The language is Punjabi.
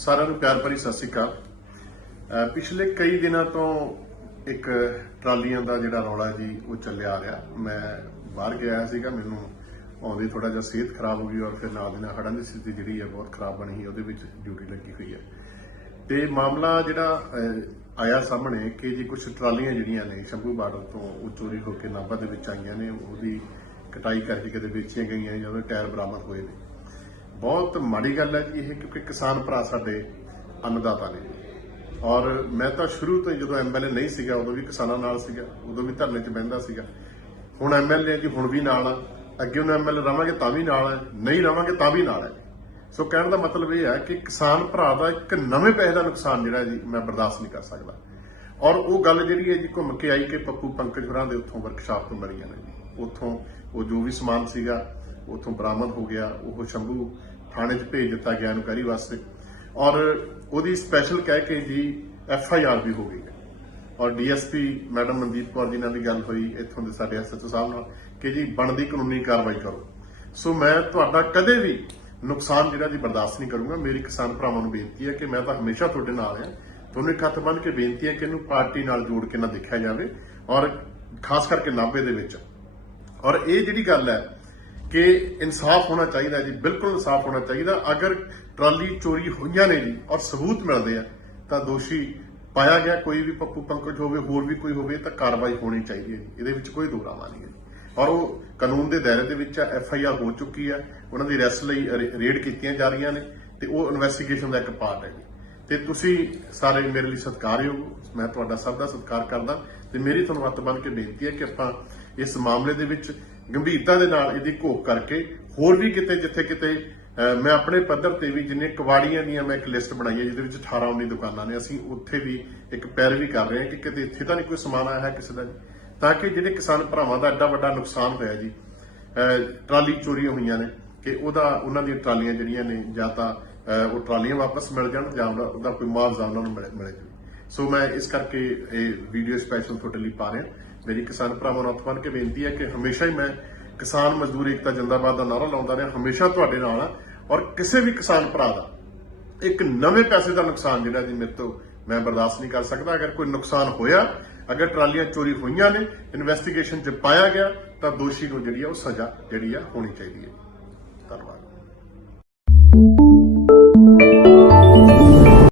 ਸਾਰਿਆਂ ਨੂੰ ਪਿਆਰ ਭਰੀ ਸਤਿ ਸ੍ਰੀ ਅਕਾਲ ਪਿਛਲੇ ਕਈ ਦਿਨਾਂ ਤੋਂ ਇੱਕ ਟਰਾਲੀਆਂ ਦਾ ਜਿਹੜਾ ਰੌਲਾ ਜੀ ਉਹ ਚੱਲਿਆ ਆ ਰਿਹਾ ਮੈਂ ਬਾਹਰ ਗਿਆ ਸੀਗਾ ਮੈਨੂੰ ਆਉਂਦੇ ਥੋੜਾ ਜਿਹਾ ਸਿਹਤ ਖਰਾਬ ਹੋ ਗਈ ਔਰ ਫਿਰ ਨਾਲ ਦੇ ਨਾਲ ਹੜਾਂ ਦੀ ਸਥਿਤੀ ਜਿਹੜੀ ਹੈ ਬਹੁਤ ਖਰਾਬ ਬਣੀ ਸੀ ਉਹਦੇ ਵਿੱਚ ਡਿਊਟੀ ਲੱਗੀ ਹੋਈ ਹੈ ਤੇ ਮਾਮਲਾ ਜਿਹੜਾ ਆਇਆ ਸਾਹਮਣੇ ਕਿ ਜੀ ਕੁਝ ਟਰਾਲੀਆਂ ਜਿਹੜੀਆਂ ਨੇ ਸ਼ੰਭੂ ਬਾਰਡਰ ਤੋਂ ਉਹ ਚੋਰੀ ਹੋ ਕੇ ਨਾਭਾ ਦੇ ਵਿੱਚ ਆਈਆਂ ਨੇ ਉਹਦੀ ਕਟਾਈ ਕਰਕੇ ਕਿਤੇ ਵੇਚੀਆਂ ਗਈਆਂ ਜਾਂ ਉਹਦੇ ਟਾਇਰ ਬਰਾਮਦ ਹੋਏ ਨੇ ਬਹੁਤ ਮਾੜੀ ਗੱਲ ਹੈ ਜੀ ਇਹ ਕਿਉਂਕਿ ਕਿਸਾਨ ਭਰਾ ਸਾਡੇ ਅੰਨਦਾਤਾ ਨੇ ਔਰ ਮੈਂ ਤਾਂ ਸ਼ੁਰੂ ਤੋਂ ਜਦੋਂ ਐਮਐਲਏ ਨਹੀਂ ਸੀਗਾ ਉਦੋਂ ਵੀ ਕਿਸਾਨਾਂ ਨਾਲ ਸੀਗਾ ਉਦੋਂ ਵੀ ਧਰਨੇ 'ਚ ਬੈੰਦਾ ਸੀਗਾ ਹੁਣ ਐਮਐਲਏ ਜੀ ਹੁਣ ਵੀ ਨਾਲ ਆ ਅੱਗੇ ਉਹਨਾਂ ਐਮਐਲਏ ਰਵਾਂਗੇ ਤਾਂ ਵੀ ਨਾਲ ਹੈ ਨਹੀਂ ਰਵਾਂਗੇ ਤਾਂ ਵੀ ਨਾਲ ਹੈ ਸੋ ਕਹਿਣ ਦਾ ਮਤਲਬ ਇਹ ਹੈ ਕਿ ਕਿਸਾਨ ਭਰਾ ਦਾ ਇੱਕ ਨਵੇਂ ਪੈਸੇ ਦਾ ਨੁਕਸਾਨ ਜਿਹੜਾ ਜੀ ਮੈਂ ਬਰਦਾਸ਼ਤ ਨਹੀਂ ਕਰ ਸਕਦਾ ਔਰ ਉਹ ਗੱਲ ਜਿਹੜੀ ਹੈ ਜੀ ਘੁੰਮ ਕੇ ਆਈ ਕਿ ਪੱਪੂ ਪੰਕਜ ਹੋਰਾਂ ਦੇ ਉੱਥੋਂ ਵਰਕਸ਼ਾਪ ਤੋਂ ਮਰੀਆਂ ਨੇ ਉੱਥੋਂ ਉਹ ਜੋ ਵੀ ਸਮਾਨ ਸੀਗਾ ਉੱਥੋਂ ਬਰਾਮਦ ਹੋ ਗਿਆ ਉਹ ਸ਼ੰਭੂ ਥਾਣੇ 'ਚ ਭੇਜ ਦਿੱਤਾ ਗਿਆ ਇਨਕੁਆਇਰੀ ਵਾਸਤੇ ਔਰ ਉਹਦੀ ਸਪੈਸ਼ਲ ਕਹਿ ਕੇ ਜੀ ਐਫ ਆਈ ਆਰ ਵੀ ਹੋ ਗਈ ਔਰ ਡੀਐਸਪੀ ਮੈਡਮ ਮਨਦੀਪ ਕੌਰ ਜੀ ਨਾਲ ਵੀ ਗੱਲ ਹੋਈ ਇੱਥੋਂ ਦੇ ਸਾਡੇ ਐਸਐਚਓ ਸਾਹਿਬ ਨਾਲ ਕਿ ਜੀ ਬਣਦੀ ਕਾਨੂੰਨੀ ਕਾਰਵਾਈ ਕਰੋ ਸੋ ਮੈਂ ਤੁਹਾਡਾ ਕਦੇ ਵੀ ਨੁਕਸਾਨ ਜਿਹੜਾ ਜੀ ਬਰਦਾਸ਼ਤ ਨਹੀਂ ਕਰੂੰਗਾ ਮੇਰੀ ਕਿਸਾਨ ਭਰਾਵਾਂ ਨੂੰ ਬੇਨਤੀ ਹੈ ਕਿ ਮੈਂ ਤਾਂ ਹਮੇਸ਼ਾ ਤੁਹਾਡੇ ਨਾਲ ਆ ਤੁਹਾਨੂੰ ਇੱਕ ਹੱਥ ਬੰਨ ਕੇ ਬੇਨਤੀ ਹੈ ਕਿ ਇਹਨੂੰ ਪਾਰਟੀ ਨਾਲ ਜੋੜ ਕੇ ਨਾ ਦੇਖਿਆ ਜਾਵੇ ਔਰ ਖਾਸ ਕਰਕੇ ਨਾਭੇ ਦੇ ਵਿੱਚ ਔਰ ਇਹ ਜਿਹੜੀ ਗੱਲ ਹੈ ਕਿ ਇਨਸਾਫ ਹੋਣਾ ਚਾਹੀਦਾ ਜੀ ਬਿਲਕੁਲ ਇਨਸਾਫ ਹੋਣਾ ਚਾਹੀਦਾ ਅਗਰ ਟਰਾਲੀ ਚੋਰੀ ਹੋਈਆਂ ਨੇ ਜੀ ਔਰ ਸਬੂਤ ਮਿਲਦੇ ਆ ਤਾਂ ਦੋਸ਼ੀ ਪਾਇਆ ਗਿਆ ਕੋਈ ਵੀ ਪੱਪੂ ਪੰਕਜ ਹੋਵੇ ਹੋਰ ਵੀ ਕੋਈ ਹੋਵੇ ਤਾਂ ਕਾਰਵਾਈ ਹੋਣੀ ਚਾਹੀਦੀ ਹੈ ਇਹਦੇ ਵਿੱਚ ਕੋਈ ਦੋਰਾਵਾ ਨਹੀਂ ਹੈ ਔਰ ਉਹ ਕਾਨੂੰਨ ਦੇ ਦਾਇਰੇ ਦੇ ਵਿੱਚ ਆ ਐਫ ਆਈ ਆਰ ਹੋ ਚੁੱਕੀ ਹੈ ਉਹਨਾਂ ਦੀ ਅਰੈਸਟ ਲਈ ਰੇਡ ਕੀਤੀਆਂ ਜਾ ਰਹੀਆਂ ਨੇ ਤੇ ਉਹ ਇਨਵੈਸਟੀਗੇਸ਼ਨ ਦਾ ਇੱਕ ਪਾਰਟ ਹੈ ਜੀ ਤੇ ਤੁਸੀਂ ਸਾਰੇ ਮੇਰੇ ਲਈ ਸਤਿਕਾਰਯੋਗ ਮੈਂ ਤੁਹਾਡਾ ਸਭ ਦਾ ਸਤਿਕਾਰ ਕਰਦਾ ਤੇ ਮੇਰੀ ਤੁਹਾਨੂੰ ਹੱਥ ਬੰਨ ਕੇ ਬੇਨਤੀ ਹੈ ਕਿ ਆਪਾਂ ਇਸ ਮਾਮਲੇ ਦੇ ਵਿੱਚ ਗੰਭੀਰਤਾ ਦੇ ਨਾਲ ਇਹਦੀ ਘੋਖ ਕਰਕੇ ਹੋਰ ਵੀ ਕਿਤੇ ਜਿੱਥੇ ਕਿਤੇ ਮੈਂ ਆਪਣੇ ਪੱਧਰ ਤੇ ਵੀ ਜਿੰਨੇ ਕਵਾੜੀਆਂ ਦੀਆਂ ਮੈਂ ਇੱਕ ਲਿਸਟ ਬਣਾਈ ਹੈ ਜਿਹਦੇ ਵਿੱਚ 18 19 ਦੁਕਾਨਾਂ ਨੇ ਅਸੀਂ ਉੱਥੇ ਵੀ ਇੱਕ ਪੈਰ ਵੀ ਕਰ ਰਹੇ ਹਾਂ ਕਿ ਕਿਤੇ ਇੱਥੇ ਤਾਂ ਨਹੀਂ ਕੋਈ ਸਮਾਨ ਆਇਆ ਹੈ ਕਿਸੇ ਦਾ ਤਾਂ ਕਿ ਜਿਹੜੇ ਕਿਸਾਨ ਭਰਾਵਾਂ ਦਾ ਐਡਾ ਵੱਡਾ ਨੁਕਸਾਨ ਹੋਇਆ ਜੀ ਟਰਾਲੀ ਚੋਰੀਆਂ ਹੋਈਆਂ ਨੇ ਕਿ ਉਹਦਾ ਉਹਨਾਂ ਦੀਆਂ ਟਰਾਲੀਆਂ ਜਿਹੜੀਆਂ ਨੇ ਜਾਂ ਤਾਂ ਉਹ ਟਰਾਲੀਆਂ ਵਾਪਸ ਮਿਲ ਜਾਣ ਜਾਂ ਉਹਦਾ ਕੋਈ ਮੁਆਵਜ਼ਾ ਉਹਨਾਂ ਨੂੰ ਮਿਲੇ ਸੋ ਮੈਂ ਇਸ ਕਰਕੇ ਇਹ ਵੀਡੀਓ ਸਪੈਸ਼ਲ ਤੁਹਾਡੇ ਲਈ ਪਾ ਰਿਹਾ ਮੇਰੀ ਕਿਸਾਨ ਭਰਾਵਾਂ ਨੂੰ ਹੱਥ ਕੇ ਬੇਨਤੀ ਹੈ ਕਿ ਹਮੇਸ਼ਾ ਹੀ ਮੈਂ ਕਿਸਾਨ ਮਜ਼ਦੂਰ ਏਕਤਾ ਜਿੰਦਾਬਾਦ ਦਾ ਨਾਰਾ ਲਾਉਂਦਾ ਰਿਹਾ ਹਮੇਸ਼ਾ ਤੁਹਾਡੇ ਨਾਲ ਹਾਂ ਔਰ ਕਿਸੇ ਵੀ ਕਿਸਾਨ ਭਰਾ ਦਾ ਇੱਕ ਨਵੇਂ ਪੈਸੇ ਦਾ ਨੁਕਸਾਨ ਜਿਹੜਾ ਜੀ ਮੇਰੇ ਤੋਂ ਮੈਂ ਬਰਦਾਸ਼ਤ ਨਹੀਂ ਕਰ ਸਕਦਾ ਅਗਰ ਕੋਈ ਨੁਕਸਾਨ ਹੋਇਆ ਅਗਰ ਟਰਾਲੀਆਂ ਚੋਰੀ ਹੋਈਆਂ ਨੇ ਇਨਵੈਸਟੀਗੇਸ਼ਨ 'ਚ ਪਾਇਆ ਗਿਆ ਤਾਂ ਦੋਸ਼ੀ ਨੂੰ ਜਿਹੜੀ ਆ ਉਹ ਸਜ਼ਾ ਜਿਹੜੀ ਆ ਹੋਣੀ ਚਾਹੀਦੀ ਹੈ ਧੰਨਵਾਦ